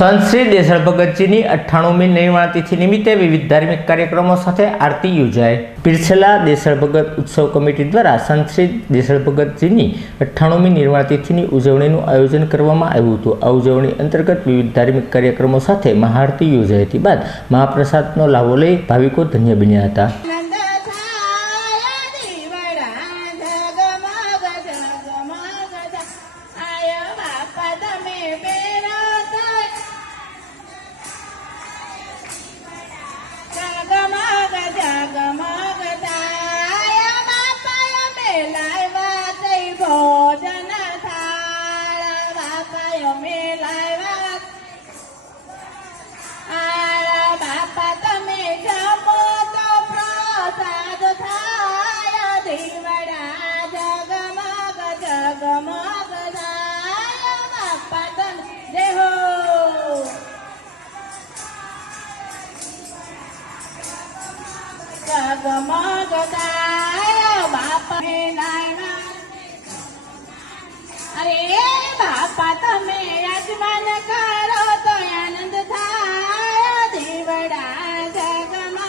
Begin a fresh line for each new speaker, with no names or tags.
સંત શ્રી દેસળ ભગતજીની અઠ્ઠાણુંમી નિર્માણતિથિ નિમિત્તે વિવિધ ધાર્મિક કાર્યક્રમો સાથે આરતી યોજાઈ પીરછેલા દેસળ ભગત ઉત્સવ કમિટી દ્વારા સંત શ્રી દેસળ ભગતજીની અઠ્ઠાણુંમી નિર્માણતિથિની ઉજવણીનું આયોજન કરવામાં આવ્યું હતું. આ ઉજવણી અંતર્ગત વિવિધ ધાર્મિક કાર્યક્રમો સાથે મહાઆરતી યોજાઈ હતી બાદ મહાપ્રસાદનો લાભો લઈ ભાવિકો ધન્ય બન્યા હતા.
અમે લાવ્યા આરા બાપા, તમે જમો તો પ્રસાદ થાય. દીવડા જગમગ જગમગ થાય બાપા તમે દેહો જગમગ થાય બાપા, હે અરે તમે યજમાન આનંદ થાય. દીવડા જગમગ.